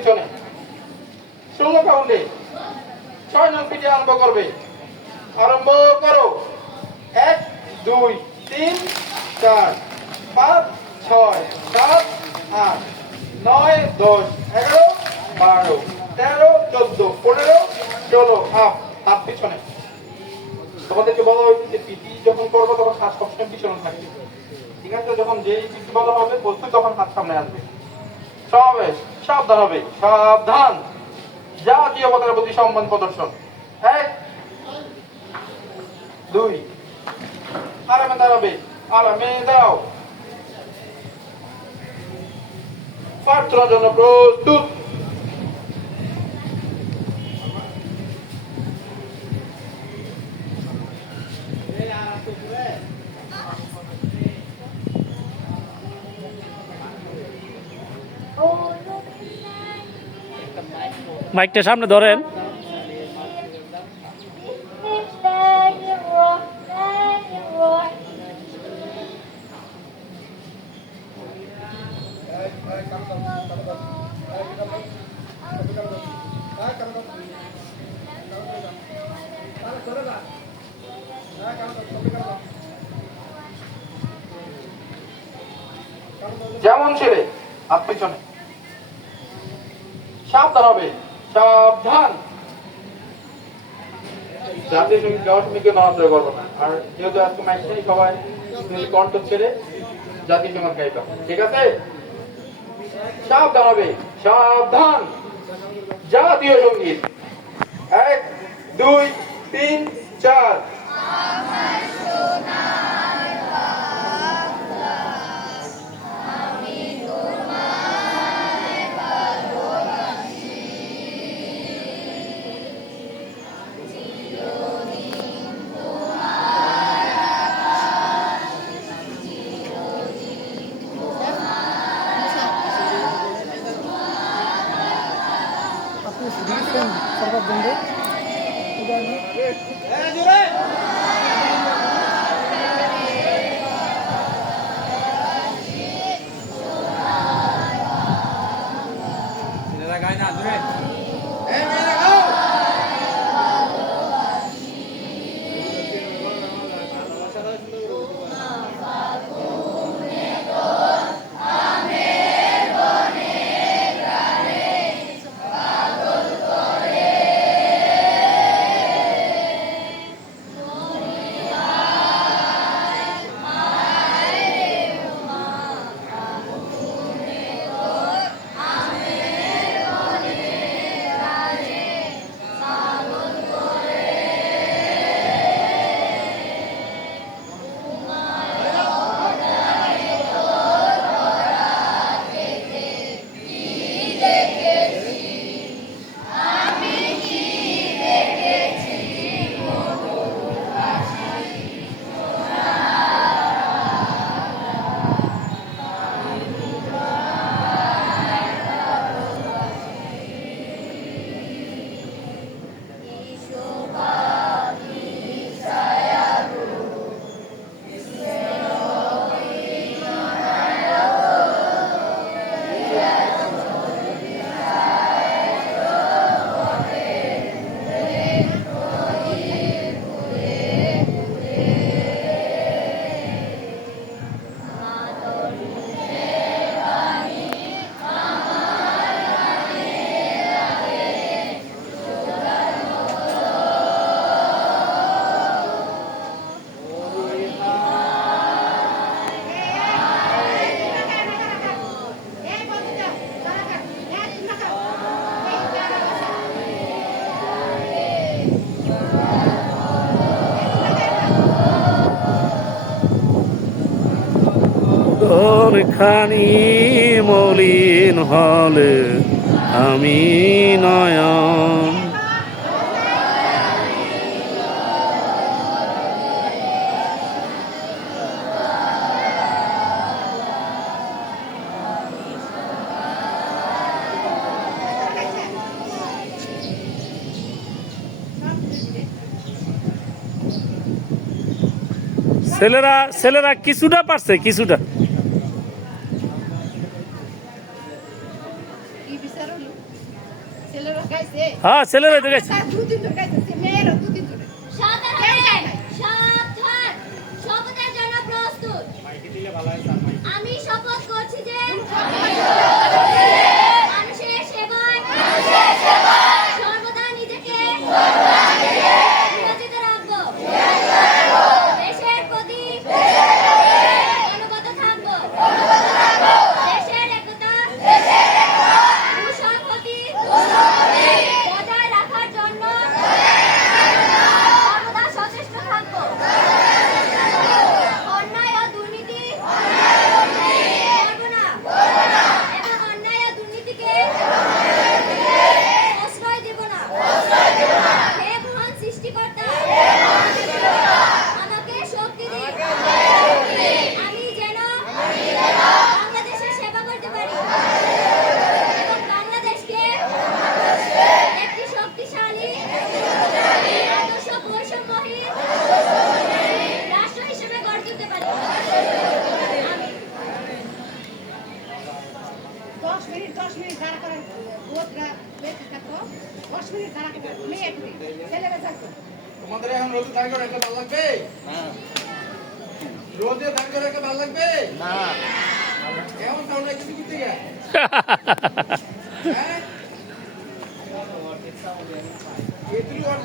পিছনে। 16 কাউন্টে 6 নং পিঠে আরম্ভ করবে। আরম্ভ করো। 1 2 3 4 5 6 7 8 9 10 11 12 13 14 15 16 হাত পিছনে। তোমাদেরকে বলা হয়েছে পিটি যখন করবো তখন হাত সবসময় পিছনে থাকবে, ঠিক আছে? যখন যেই পিটি বলা হবে বস্তু তখন হাত সামনে আসবে। সমাবেশ সাবধান হবে, সাবধান। জাতীয় পতাকার প্রতি সম্মান প্রদর্শন। 1 2 আরামে দাঁড়াবে, আরামে দাও। প্রার্থনার জন্য প্রস্তুত। মাইকটা সামনে ধরেন। যেমন ছেলে হাত পিছনে। সাবধান হবে, সাবধান। জাতীয় সঙ্গীত গাওয়ার সময় কেউ নড়াচড়া করবো না। আর যেহেতু আজকে মাইক নেই, সবাই কণ্ঠ ছেড়ে জাতীয় সঙ্গীত গাইবা, ঠিক আছে? সাবধান হবে, সাবধান। জাতীয় সঙ্গীত 1 2 3 4। সরকার বন্ধু খানি মলিন হলে আমি নয়ন। ছেলেরা ছেলেরা কিছুটা পারছে, কিছুটা। ছেলেরা গাইছে হ্যাঁ ছেলেরা তো গেছে তার দুদিন ধরে গাইছে মেয়েরা দুদিন ধরে সাবধান সাবধান শপথের জন্য প্রস্তুত আমি শপথ করছি যে মানুষের সেবায় সর্বদা নিজেকে নিয়োজিত রাখবো দেশের প্রতি অনুগত থাকবো দেশের একতা সুসংহতি বজায় রাখার জন্য সর্বদা সচেষ্ট থাকবো অন্যায় ও দুর্নীতি করবো না এবং অন্যায় ও দুর্নীতিকে প্রশ্রয় দেব না হে মহান সৃষ্টিকর্তা আমাকে শক্তি দিন আমি যেন বাংলাদেশের সেবা করতে পারি এবং বাংলাদেশকে একটি শক্তিশালী আদর্শ বৈষম্যহীন রাষ্ট্র হিসেবে গড়ে তুলতে পারি আমি 10 মিনিট দাঁড়া করে ভোটরা বেঁচে থাকো 10 মিনিট দাঁড়া করে মেয়ে একটু ছেলেরা থাকো তোমাদের এখন রোদে দাঁড় করে একটা ভালো লাগবে রোদে দাঁড় করে একটা ভালো লাগবে কেমন সাউন্ড লাগছে কি থেকে হ্যাঁ এটুকু আর